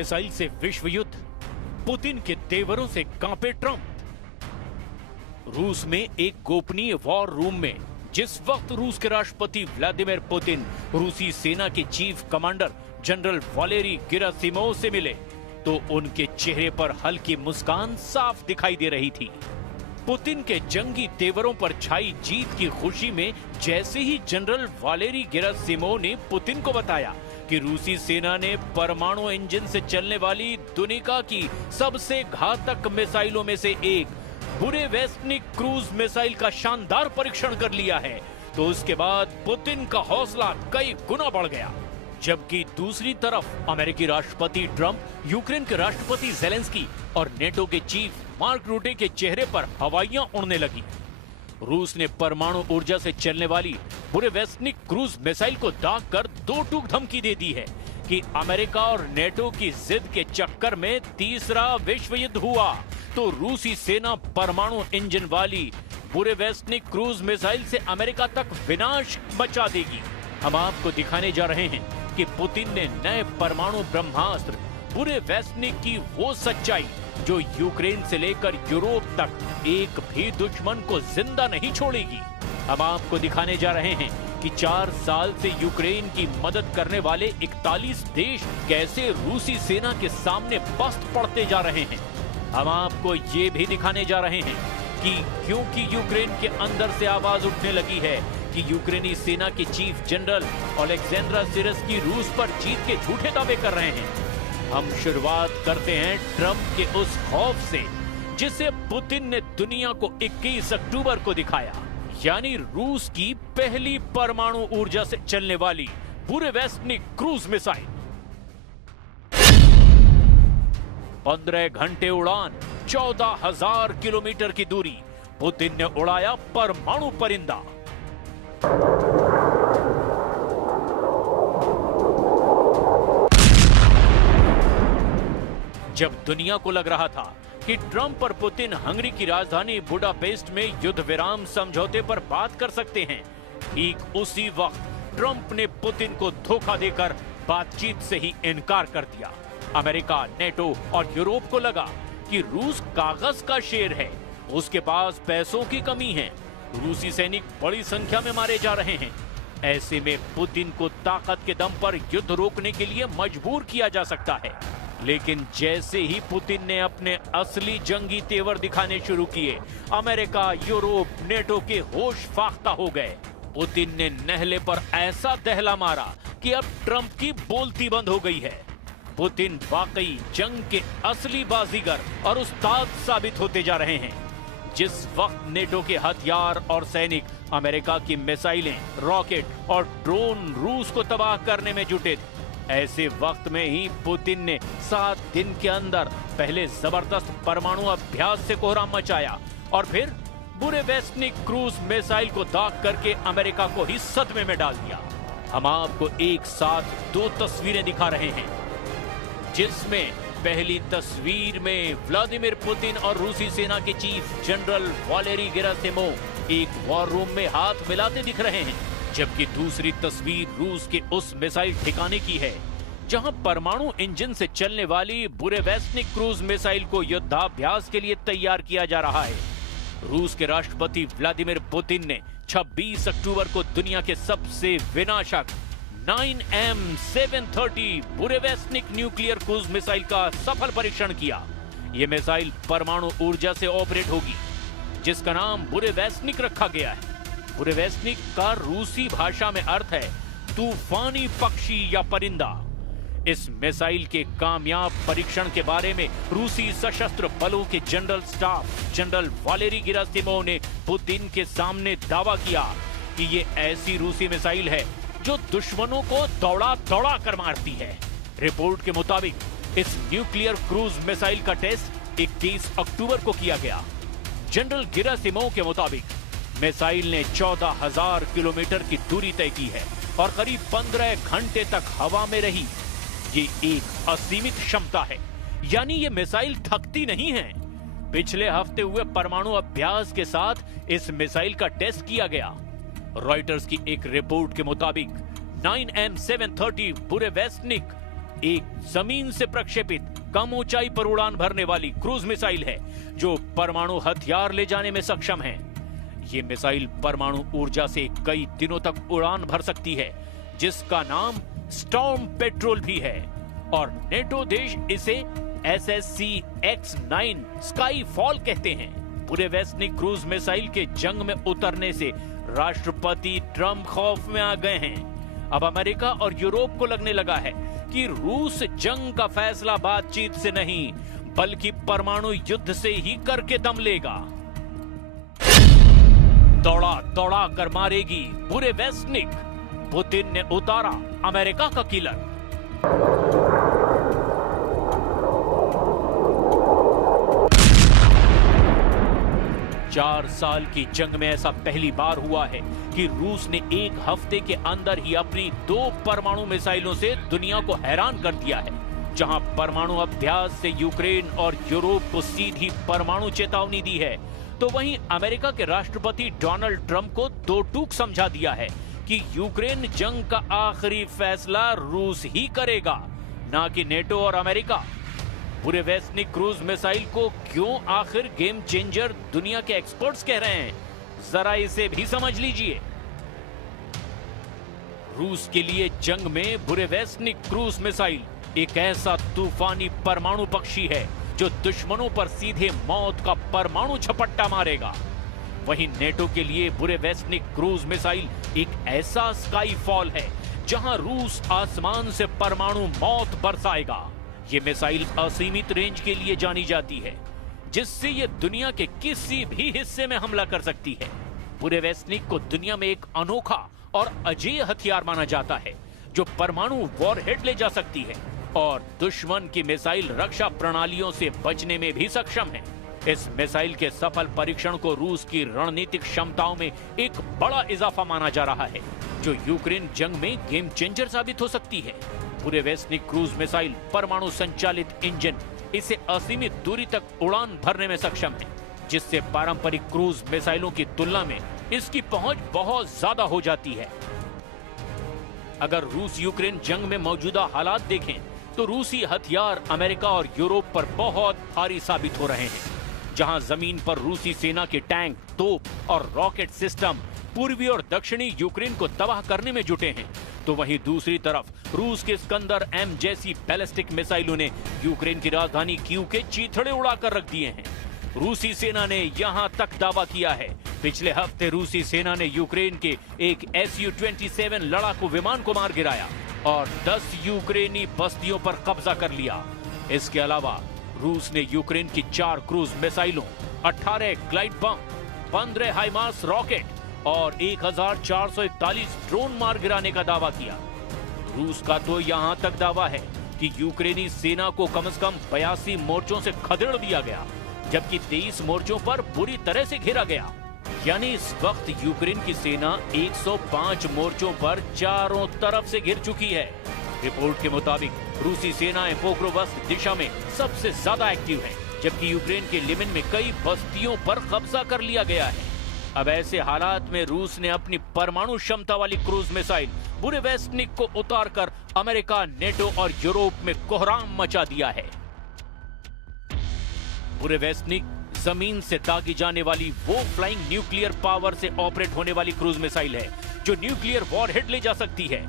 Missile से विश्व युद्ध, पुतिन के तेवरों से कांपे ट्रंप। रूस में एक गोपनीय वॉर रूम में जिस वक्त रूस के राष्ट्रपति व्लादिमीर पुतिन रूसी सेना के chief commander general Valery Gerasimov से मिले तो उनके चेहरे पर हल्की मुस्कान साफ दिखाई दे रही थी। पुतिन के जंगी तेवरों पर छाई जीत की खुशी में जैसे ही जनरल वालेरी गेरासिमोव ने पुतिन को बताया कि रूसी सेना ने परमाणु इंजन से चलने वाली दुनिया की सबसे घातक मिसाइलों में से एक बुरेवेस्टनिक क्रूज मिसाइल का शानदार परीक्षण कर लिया है, तो उसके बाद पुतिन का हौसला कई गुना बढ़ गया। जबकि दूसरी तरफ अमेरिकी राष्ट्रपति ट्रंप, यूक्रेन के राष्ट्रपति ज़ेलेंस्की और नेटो के चीफ मार्क रूटे के चेहरे पर हवाइयां उड़ने लगी। रूस ने परमाणु ऊर्जा से चलने वाली बुरेवेस्टनिक क्रूज मिसाइल को दाग कर दो टूक धमकी दे दी है कि अमेरिका और नेटो की जिद के चक्कर में तीसरा विश्व युद्ध हुआ तो रूसी सेना परमाणु इंजन वाली बुरेवेस्टनिक क्रूज मिसाइल से अमेरिका तक विनाश मचा देगी। हम आपको दिखाने जा रहे हैं कि पुतिन ने नए परमाणु ब्रह्मास्त्र बुरेवेस्टनिक की वो सच्चाई जो यूक्रेन से लेकर यूरोप तक एक भी दुश्मन को जिंदा नहीं छोड़ेगी। हम आपको दिखाने जा रहे हैं कि 4 साल से यूक्रेन की मदद करने वाले 41 देश कैसे रूसी सेना के सामने पस्त पड़ते जा रहे हैं। हम आपको ये भी दिखाने जा रहे हैं कि क्योंकि यूक्रेन के अंदर से आवाज उठने लगी है कि यूक्रेनी सेना के चीफ जनरल ओलेक्जेंड्रा सिरस्की रूस पर जीत के झूठे दावे कर रहे हैं। हम शुरुआत करते हैं ट्रंप के उस खौफ से जिसे पुतिन ने दुनिया को 21 अक्टूबर को दिखाया, यानी रूस की पहली परमाणु ऊर्जा से चलने वाली बुरेवेस्टनिक क्रूज मिसाइल। 15 घंटे उड़ान, 14,000 किलोमीटर की दूरी, पुतिन ने उड़ाया परमाणु परिंदा। जब दुनिया को लग रहा था कि ट्रंप और पुतिन हंगरी की राजधानी बुडापेस्ट में युद्ध विराम समझौते पर बात कर सकते हैं, ठीक उसी वक्त ट्रंप ने पुतिन को धोखा देकर बातचीत से ही इनकार कर दिया। अमेरिका, नेटो और यूरोप को लगा कि रूस कागज का शेर है, उसके पास पैसों की कमी है, रूसी सैनिक बड़ी संख्या में मारे जा रहे हैं। ऐसे में पुतिन को ताकत के दम पर युद्ध रोकने के लिए मजबूर किया जा सकता है। लेकिन जैसे ही पुतिन ने अपने असली जंगी तेवर दिखाने शुरू किए, अमेरिका, यूरोप, नेटो के होश फाख्ता हो गए। पुतिन ने नहले पर ऐसा दहला मारा कि अब ट्रंप की बोलती बंद हो गई है। पुतिन वाकई जंग के असली बाजीगर और उस्ताद साबित होते जा रहे हैं। जिस वक्त नेटो के हथियार और सैनिक अमेरिका की मिसाइलें, रॉकेट और ड्रोन रूस को तबाह करने में जुटे थे, ऐसे वक्त में ही पुतिन ने 7 दिन के अंदर पहले जबरदस्त परमाणु अभ्यास से कोहराम मचाया और फिर बुरेवेस्टनिक क्रूज मिसाइल को दाग करके अमेरिका को ही सदमे में डाल दिया। हम आपको एक साथ 2 तस्वीरें दिखा रहे हैं, जिसमें पहली तस्वीर में व्लादिमीर पुतिन और रूसी सेना के चीफ जनरल वालेरी गेरासिमोव एक वॉर रूम में हाथ मिलाते दिख रहे हैं, जबकि दूसरी तस्वीर रूस के उस मिसाइल ठिकाने की है जहां परमाणु इंजन से चलने वाली बुरेवेस्टनिक क्रूज मिसाइल को युद्धाभ्यास के लिए तैयार किया जा रहा है। रूस के राष्ट्रपति व्लादिमीर पुतिन ने 26 अक्टूबर को दुनिया के सबसे विनाशक 9M730 Burevestnik nuclear cruise missile का सफल परीक्षण किया। यह मिसाइल परमाणु ऊर्जा से ऑपरेट होगी, जिसका नाम बुरेवेस्टनिक रखा गया है। बुरेवेस्टनिक का रूसी भाषा में अर्थ है तूफानी पक्षी या परिंदा। इस मिसाइल के कामयाब परीक्षण के बारे में रूसी सशस्त्र बलों के general staff general Valery Gerasimov ने पुतिन के सामने दावा किया कि ये ऐसी रूसी मिसाइल है जो दुश्मनों को दौड़ा दौड़ा कर मारती है। रिपोर्ट के मुताबिक इस न्यूक्लियर क्रूज मिसाइल का टेस्ट 21 अक्टूबर को किया गया। जनरल गेरासिमोव के मुताबिक मिसाइल ने 14,000 किलोमीटर की दूरी तय की है और करीब 15 घंटे तक हवा में रही। ये एक असीमित क्षमता है, यानी ये मिसाइल थकती नहीं है। पिछले हफ्ते हुए परमाणु अभ्यास के साथ इस मिसाइल का टेस्ट किया गया। रॉयटर्स की एक रिपोर्ट के मुताबिक 9M730 बुरेवेस्टनिक एक जमीन से प्रक्षेपित कम ऊंचाई पर उड़ान भरने वाली क्रूज मिसाइल है जो परमाणु हथियार ले जाने में सक्षम है। ये मिसाइल परमाणु ऊर्जा से कई दिनों तक उड़ान भर सकती है, जिसका नाम स्टॉर्म पेट्रोल भी है और नेटो देश इसे SSC-X9 स्काई फॉल कहते हैं। बुरेवेस्निक क्रूज मिसाइल के जंग में उतरने से राष्ट्रपति ट्रंप खौफ में आ गए हैं। अब अमेरिका और यूरोप को लगने लगा है कि रूस जंग का फैसला बातचीत से नहीं बल्कि परमाणु युद्ध से ही करके दम लेगा। दौड़ा दौड़ा कर मारेगी बुरेवेस्निक, पुतिन ने उतारा अमेरिका का किलर। 4 साल की जंग में ऐसा पहली बार हुआ है कि रूस ने एक हफ्ते के अंदर ही अपनी 2 परमाणु मिसाइलों से दुनिया को हैरान कर दिया है। जहां परमाणु अभ्यास से यूक्रेन और यूरोप को सीधी परमाणु चेतावनी दी है, तो वहीं अमेरिका के राष्ट्रपति डोनाल्ड ट्रंप को 2 टूक समझा दिया है कि यूक्रेन जंग का आखिरी फैसला रूस ही करेगा, ना कि नेटो और अमेरिका। बुरेवेस्निक क्रूज मिसाइल को क्यों आखिर गेम चेंजर दुनिया के एक्सपर्ट्स कह रहे हैं, जरा इसे भी समझ लीजिए। रूस के लिए जंग में बुरेवेस्निक क्रूज मिसाइल एक ऐसा तूफानी परमाणु पक्षी है जो दुश्मनों पर सीधे मौत का परमाणु झपट्टा मारेगा। वहीं नेटो के लिए बुरेवेस्निक क्रूज मिसाइल एक ऐसा स्काई फॉल है जहां रूस आसमान से परमाणु मौत बरसाएगा। ये मिसाइल असीमित रेंज के लिए जानी जाती है, जिससे ये दुनिया के किसी भी हिस्से में हमला कर सकती है। बुरेवेस्निक को दुनिया में एक अनोखा और अजेय हथियार माना जाता है जो परमाणु वॉरहेड ले जा सकती है और दुश्मन की मिसाइल रक्षा प्रणालियों से बचने में भी सक्षम है। इस मिसाइल के सफल परीक्षण को रूस की रणनीतिक क्षमताओं में एक बड़ा इजाफा माना जा रहा है, जो यूक्रेन जंग में गेम चेंजर साबित हो सकती है। बुरेवेस्निक क्रूज मिसाइल परमाणु संचालित इंजन इसे असीमित दूरी तक उड़ान भरने में सक्षम है, जिससे पारंपरिक क्रूज मिसाइलों की तुलना में इसकी पहुंच बहुत ज्यादा हो जाती है। अगर रूस यूक्रेन जंग में मौजूदा हालात देखें तो रूसी हथियार अमेरिका और यूरोप पर बहुत भारी साबित हो रहे हैं। जहां जमीन पर रूसी सेना के टैंक, तोप और रॉकेट सिस्टम पूर्वी और दक्षिणी यूक्रेन को तबाह करने में जुटे हैं, तो वहीं दूसरी तरफ रूस के स्कंदर M जैसी बैलिस्टिक मिसाइलों ने यूक्रेन की राजधानी कीव के चीथड़े उड़ाकर रख दिए हैं। रूसी सेना ने यहां तक दावा किया है, पिछले हफ्ते रूसी सेना ने यूक्रेन के एक Su-27 लड़ाकू विमान को मार गिराया और 10 यूक्रेनी बस्तियों पर कब्जा कर लिया। इसके अलावा रूस ने यूक्रेन की 4 क्रूज मिसाइलों, 18 ग्लाइड बम, 15 हाइमार्स रॉकेट और 1441 ड्रोन मार गिराने का दावा किया। रूस का तो यहां तक दावा है कि यूक्रेनी सेना को कम से कम 82 मोर्चों से खदेड़ दिया गया, जबकि 23 मोर्चों पर बुरी तरह से घेरा गया। यानी इस वक्त यूक्रेन की सेना 105 मोर्चों पर चारों तरफ से घिर चुकी है। रिपोर्ट के मुताबिक रूसी सेनाएं पोक्रोवस्क दिशा में सबसे ज्यादा एक्टिव हैं, जबकि यूक्रेन के लिमन में कई बस्तियों पर कब्जा कर लिया गया है। अब ऐसे हालात में रूस ने अपनी परमाणु क्षमता वाली क्रूज मिसाइल बुरेवेस्निक को उतारकर अमेरिका, नेटो और यूरोप में कोहराम मचा दिया है। बुरेवेस्निक जमीन से दागी जाने वाली वो फ्लाइंग न्यूक्लियर पावर से ऑपरेट होने वाली क्रूज मिसाइल है जो न्यूक्लियर वॉरहेड ले जा सकती है।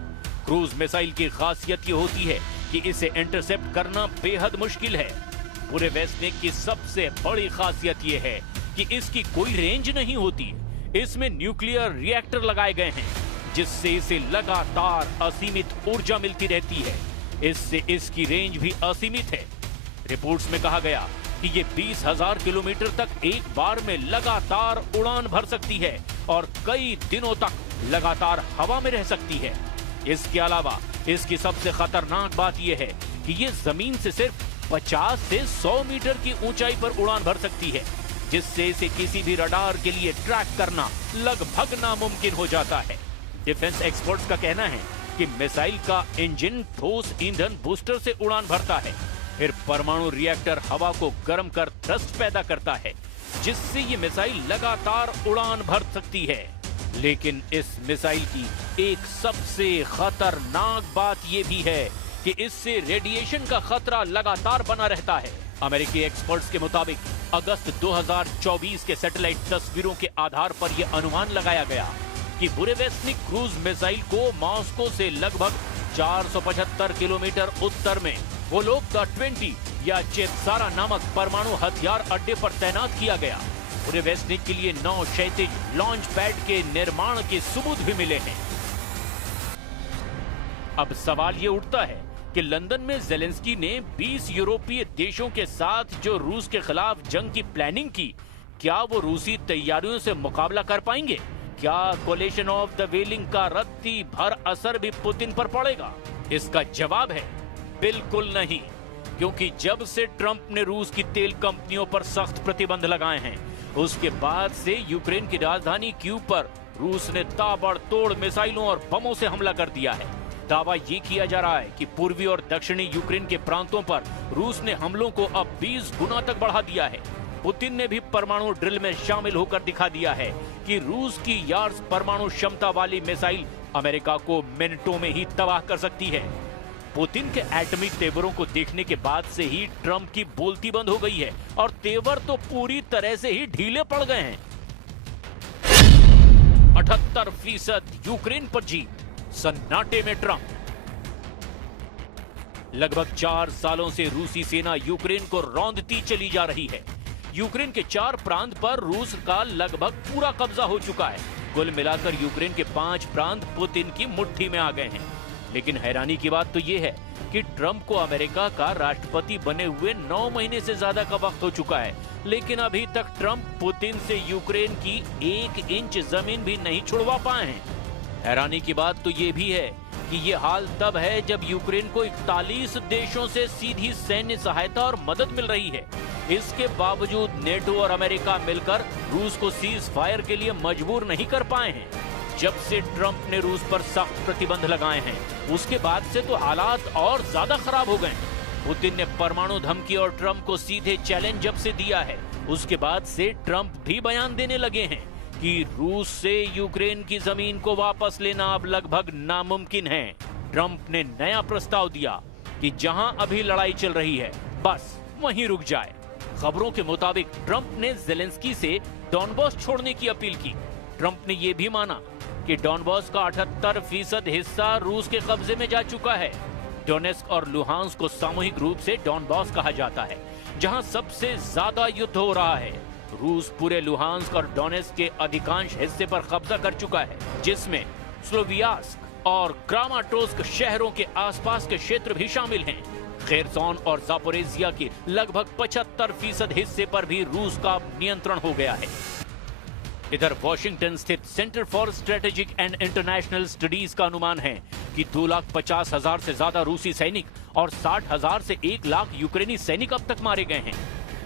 क्रूज मिसाइल की खासियत ये होती है कि इसे इंटरसेप्ट करना बेहद मुश्किल है। बुरेवेस्निक की सबसे बड़ी खासियत ये है कि इसकी कोई रेंज नहीं होती। इसमें न्यूक्लियर रिएक्टर लगाए गए हैं, जिससे इसे लगातार असीमित ऊर्जा मिलती रहती है। इससे इसकी रेंज भी असीमित है। रिपोर्ट्स में कहा गया कि ये 20,000 किलोमीटर तक एक बार में लगातार उड़ान भर सकती है और कई दिनों तक लगातार हवा में रह सकती है। इसके अलावा इसकी सबसे खतरनाक बात यह है कि ये जमीन से सिर्फ 50 से 100 मीटर की ऊंचाई पर उड़ान भर सकती है, जिससे इसे किसी भी रडार के लिए ट्रैक करना लगभग नामुमकिन हो जाता है। डिफेंस एक्सपर्ट्स का कहना है कि मिसाइल का इंजन ठोस ईंधन बूस्टर से उड़ान भरता है, फिर परमाणु रिएक्टर हवा को गर्म कर थ्रस्ट पैदा करता है, जिससे ये मिसाइल लगातार उड़ान भर सकती है। लेकिन इस मिसाइल की एक सबसे खतरनाक बात यह भी है कि इससे रेडिएशन का खतरा लगातार बना रहता है। अमेरिकी एक्सपर्ट्स के मुताबिक अगस्त 2024 के सैटेलाइट तस्वीरों के आधार पर यह अनुमान लगाया गया कि बुरेवेस्निक क्रूज मिसाइल को मॉस्को से लगभग 475 किलोमीटर उत्तर में वोलोग्दा-20 या चेपसारा नामक परमाणु हथियार अड्डे पर तैनात किया गया। बुरेवेस्निक के लिए 9 क्षैतिज लॉन्च पैड के निर्माण के सबूत भी मिले हैं। अब सवाल ये उठता है कि लंदन में ज़ेलेंस्की ने 20 यूरोपीय देशों के साथ जो रूस के खिलाफ जंग की प्लानिंग की, क्या वो रूसी तैयारियों से मुकाबला कर पाएंगे? क्या कोलिशन ऑफ द विलिंग का रत्ती भर असर भी पुतिन पर पड़ेगा? इसका जवाब है बिल्कुल नहीं, क्योंकि जब से ट्रंप ने रूस की तेल कंपनियों पर सख्त प्रतिबंध लगाए हैं, उसके बाद से यूक्रेन की राजधानी कीव पर रूस ने ताबड़तोड़ मिसाइलों और बमों से हमला कर दिया है। दावा ये किया जा रहा है कि पूर्वी और दक्षिणी यूक्रेन के प्रांतों पर रूस ने हमलों को अब 20 गुना तक बढ़ा दिया है। पुतिन ने भी परमाणु ड्रिल में शामिल होकर दिखा दिया है कि रूस की यार्स परमाणु क्षमता वाली मिसाइल अमेरिका को मिनटों में ही तबाह कर सकती है। पुतिन के एटॉमिक तेवरों को देखने के बाद से ही ट्रंप की बोलती बंद हो गई है और तेवर तो पूरी तरह से ही ढीले पड़ गए हैं। 78% यूक्रेन पर जीत, सन्नाटे में ट्रंप। लगभग 4 सालों से रूसी सेना यूक्रेन को रौंदती चली जा रही है। यूक्रेन के 4 प्रांत पर रूस का लगभग पूरा कब्जा हो चुका है। कुल मिलाकर यूक्रेन के 5 प्रांत पुतिन की मुट्ठी में आ गए हैं। लेकिन हैरानी की बात तो यह है कि ट्रंप को अमेरिका का राष्ट्रपति बने हुए 9 महीने से ज्यादा का वक्त हो चुका है, लेकिन अभी तक ट्रंप पुतिन से यूक्रेन की 1 इंच जमीन भी नहीं छुड़वा पाए हैं। हैरानी की बात तो ये भी है कि ये हाल तब है जब यूक्रेन को 41 देशों से सीधी सैन्य सहायता और मदद मिल रही है। इसके बावजूद नेटो और अमेरिका मिलकर रूस को सीज फायर के लिए मजबूर नहीं कर पाए हैं। जब से ट्रंप ने रूस पर सख्त प्रतिबंध लगाए हैं, उसके बाद से तो हालात और ज्यादा खराब हो गए। पुतिन ने परमाणु धमकी और ट्रंप को सीधे चैलेंज जब से दिया है, उसके बाद से ट्रंप भी बयान देने लगे हैं कि रूस से यूक्रेन की जमीन को वापस लेना अब लगभग नामुमकिन है। ट्रंप ने नया प्रस्ताव दिया कि जहां अभी लड़ाई चल रही है, बस वहीं रुक जाए। खबरों के मुताबिक ट्रंप ने ज़ेलेंस्की से डॉनबॉस छोड़ने की अपील की। ट्रंप ने यह भी माना कि डॉनबॉस का 78% हिस्सा रूस के कब्जे में जा चुका है। डोनेस्क और लुहांस्क को सामूहिक रूप से डॉनबॉस कहा जाता है, जहां सबसे ज्यादा युद्ध हो रहा है। रूस पूरे लुहांस्क और डोनेस्क के अधिकांश हिस्से पर कब्जा कर चुका है, जिसमें स्लोवियास्क और क्रामाटोर्स्क शहरों के आसपास के क्षेत्र भी शामिल हैं। खेरसॉन और जापोरेजिया के लगभग 75% हिस्से पर भी रूस का नियंत्रण हो गया है। इधर वॉशिंगटन स्थित centre for strategic and international studies का अनुमान है कि 2,50,000 से ज्यादा रूसी सैनिक और 60,000 से 1 लाख यूक्रेनी सैनिक अब तक मारे गए हैं।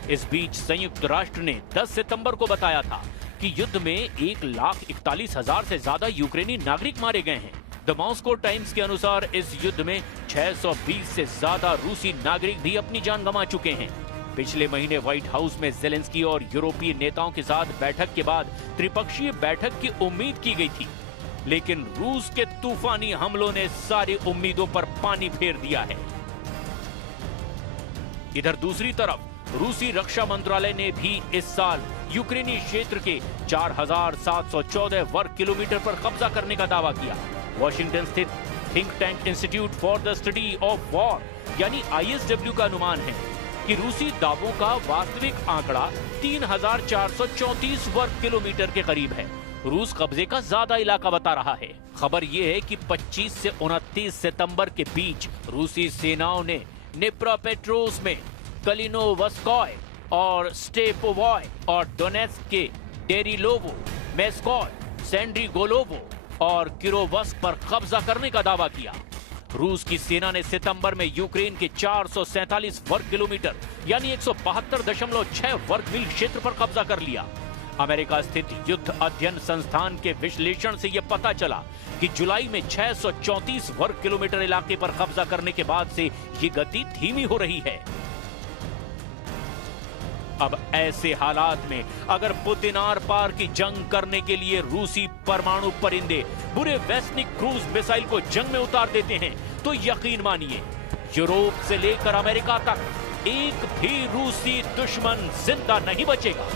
इस बीच संयुक्त राष्ट्र ने 10 सितंबर को बताया था कि युद्ध में 1,41,000 से ज्यादा यूक्रेनी नागरिक मारे गए हैं। द मॉस्को टाइम्स के अनुसार इस युद्ध में 620 से ज्यादा रूसी नागरिक भी अपनी जान गंवा चुके हैं। पिछले महीने व्हाइट हाउस में ज़ेलेंस्की और यूरोपीय नेताओं के साथ बैठक के बाद त्रिपक्षीय बैठक की उम्मीद की गई थी, लेकिन रूस के तूफानी हमलों ने सारी उम्मीदों पर पानी फेर दिया है। इधर दूसरी तरफ रूसी रक्षा मंत्रालय ने भी इस साल यूक्रेनी क्षेत्र के 4,714 वर्ग किलोमीटर पर कब्जा करने का दावा किया। वॉशिंगटन स्थित think tank institute for the study of war यानी ISW का अनुमान है कि रूसी दावों का वास्तविक आंकड़ा 3,434 वर्ग किलोमीटर के करीब है। रूस कब्जे का ज्यादा इलाका बता रहा है। खबर यह है कि 25 से 29 सितंबर के बीच रूसी सेनाओं ने निप्रोपेट्रोव्स्क में कलिनोवस्कोय और स्टेपोवॉय और डोनेत्स्क के डेरिलोवो, मेस्कोय, सेंड्रिगोलोवो और किरोवस्क पर कब्जा करने का दावा किया। रूस की सेना ने सितंबर में यूक्रेन के 447 वर्ग किलोमीटर यानी 172.6 वर्ग मील क्षेत्र पर कब्जा कर लिया। अमेरिका स्थित युद्ध अध्ययन संस्थान के विश्लेषण से यह पता चला कि जुलाई में 634 वर्ग किलोमीटर इलाके पर कब्जा करने के बाद से ये गति धीमी हो रही है। अब ऐसे हालात में अगर पुतिन आर पार की जंग करने के लिए रूसी परमाणु परिंदे बुरेवेस्निक क्रूज मिसाइल को जंग में उतार देते हैं, तो यकीन मानिए यूरोप से लेकर अमेरिका तक एक भी रूसी दुश्मन जिंदा नहीं बचेगा।